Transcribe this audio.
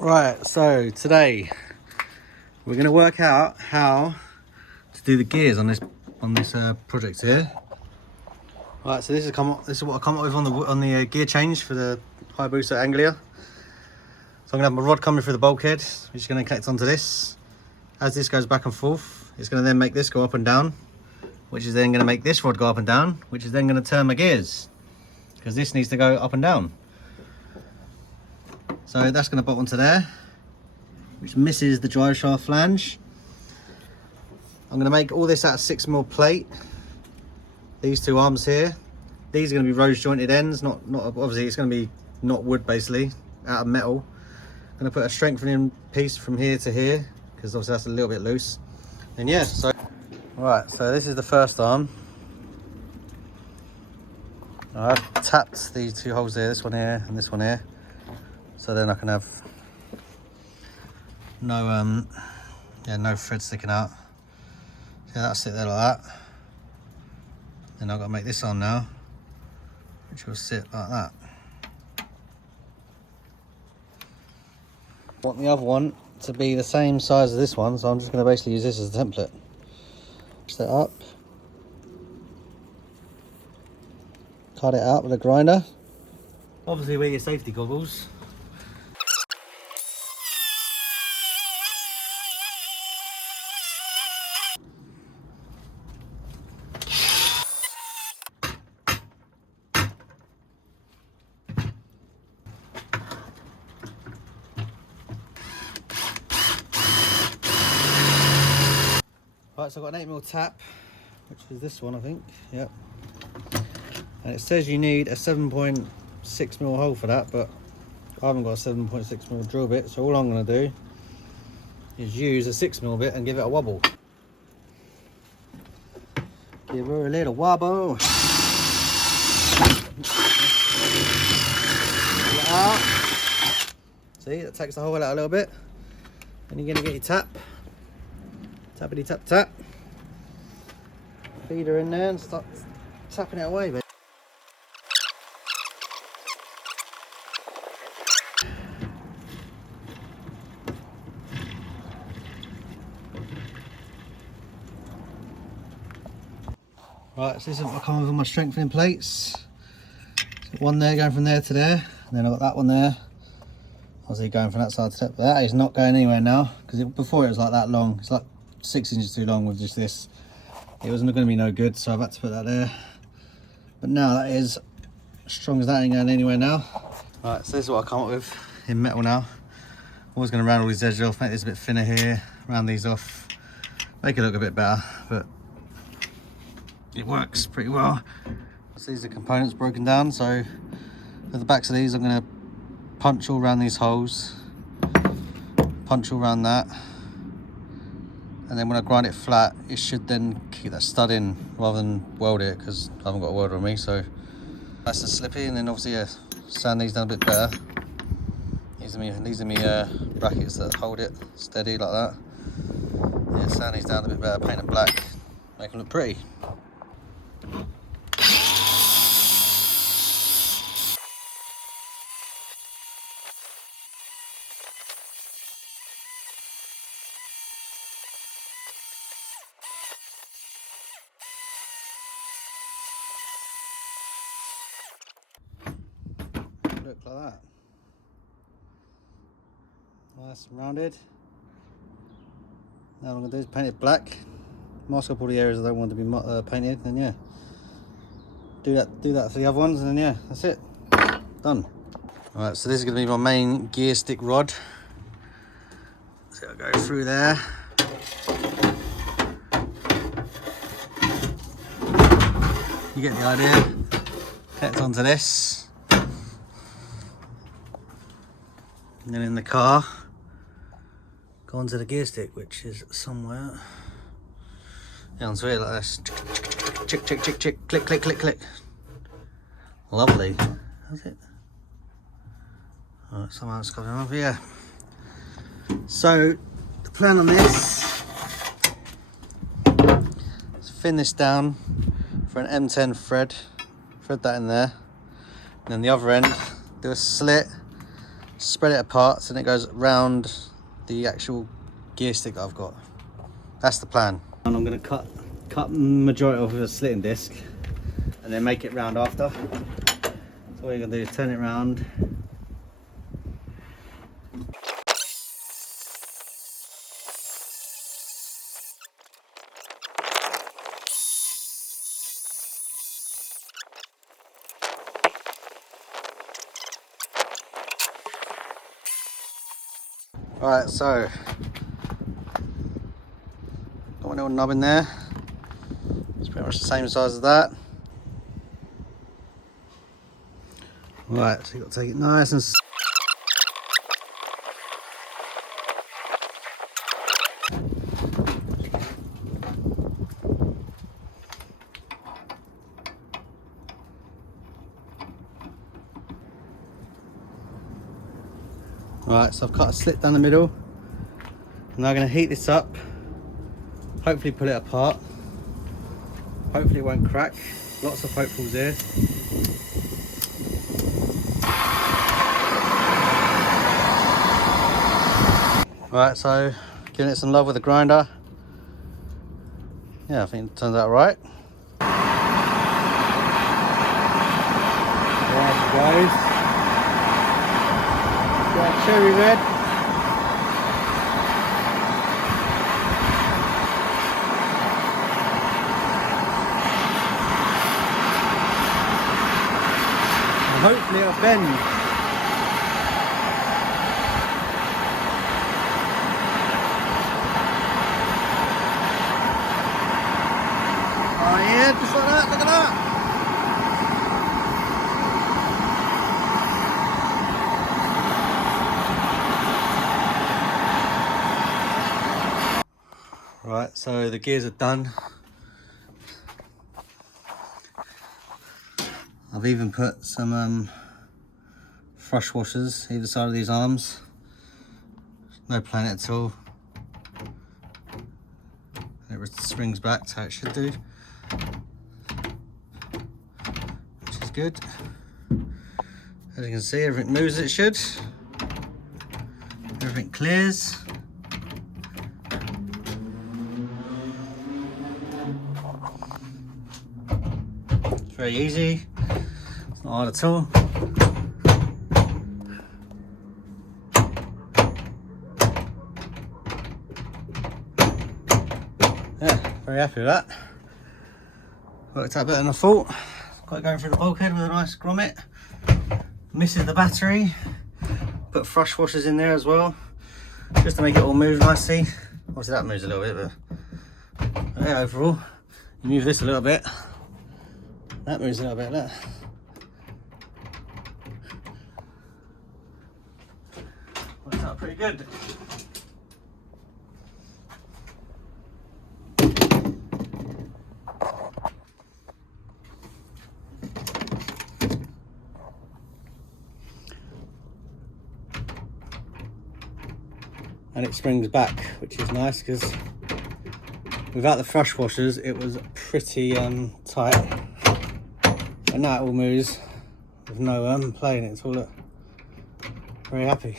Right, so today we're going to work out how to do the gears on this project here. Right, so this is what I come up with on the gear change for the Hayabusa Anglia. So I'm going to have my rod coming through the bulkhead, which is going to connect onto this. As this goes back and forth, it's going to then make this go up and down, which is then going to make this rod go up and down, which is then going to turn my gears, because this needs to go up and down. So that's going to bolt onto there, which misses the drive shaft flange. I'm going to make all this out of 6mm plate. These two arms here, these are going to be rose jointed ends, not obviously it's going to be not wood, basically out of metal. I'm going to put a strengthening piece from here to here, because obviously that's a little bit loose. And yeah, so right, so this is the first arm. I've tapped these two holes there, this one here and this one here, so then I can have no no thread sticking out. Yeah, that's it there like that. Then I've got to make this arm now, which will sit like that. I want the other one to be the same size as this one, so I'm just going to basically use this as a template. Set up, cut it out with a grinder. Obviously wear your safety goggles. Right, so I've got an 8mm tap, which is this one, I think. Yep. And it says you need a 7.6mm hole for that, but I haven't got a 7.6mm drill bit, so all I'm going to do is use a 6mm bit and give it a wobble. Give her a little wobble. Pull it out. See, that takes the hole out a little bit. Then you're going to get your tap. Tappity tap tap. Feed her in there and start tapping it away, baby. Right, so this is what I come with all my strengthening plates. Got one there going from there to there, and then I've got that one there. Obviously going from that side to that, but that is not going anywhere now, because before it was like that long. It's like 6 inches too long with just this. It wasn't going to be no good, so I've had to put that there. But now that is as strong as that, ain't going anywhere now. Right, so this is what I come up with in metal now. Always going to round all these edges off, make this a bit thinner here, round these off, make it look a bit better, but it works pretty well. So these are components broken down, so at the backs of these I'm going to punch all around these holes, punch all around that, and then when I grind it flat, it should then keep that stud in rather than weld it, because I haven't got a welder on me. So that's the slippy, and then obviously sand these down a bit better. These are me brackets that hold it steady like that. Yeah, sand these down a bit better, paint them black, make them look pretty. Look like that. Nice and rounded. Now what I'm going to do is paint it black. Mask up all the areas I don't want to be painted, and yeah, do that for the other ones, and then yeah, that's it, done. Alright, so this is going to be my main gear stick rod. So I'll go through there. You get the idea. Connect onto this. And then in the car, go onto the gear stick, which is somewhere. Yeah, onto it like this. Chick, chick, chick, chick, click, click, click, click. Lovely. That's it. Alright, somehow it's coming off, yeah. So, the plan on this is thin this down for an M10 thread. Thread that in there. And then the other end, do a slit spread it apart so then it goes round the actual gear stick that I've got. That's the plan. And I'm going to cut the majority of the slitting disc and then make it round after. So all you're going to do is turn it round. Alright, so got my little knob in there. It's pretty much the same size as that. Right, so you've got to take it nice and right, so I've cut a slit down the middle. I'm now going to heat this up, hopefully pull it apart, hopefully it won't crack. Lots of hopefuls here. Right, so giving it some love with the grinder. Yeah, I think it turns out right. There she goes. Got cherry red. And hopefully it'll bend. Oh yeah, just like that, look at that. Right, so the gears are done. I've even put some brush washers either side of these arms. No planet at all. And it springs back to how it should do, which is good. As you can see, everything moves as it should. Everything clears. It's very easy. It's not hard at all. Yeah, very happy with that. Worked out better than I thought. Got going through the bulkhead with a nice grommet. Misses the battery. Put brush washers in there as well, just to make it all move nicely. Obviously that moves a little bit, but yeah, overall, you move this a little bit. That moves a little bit, look. Works out pretty good. And it springs back, which is nice because without the brush washers it was pretty tight, and now it all moves with no play in it at all. Look, very happy.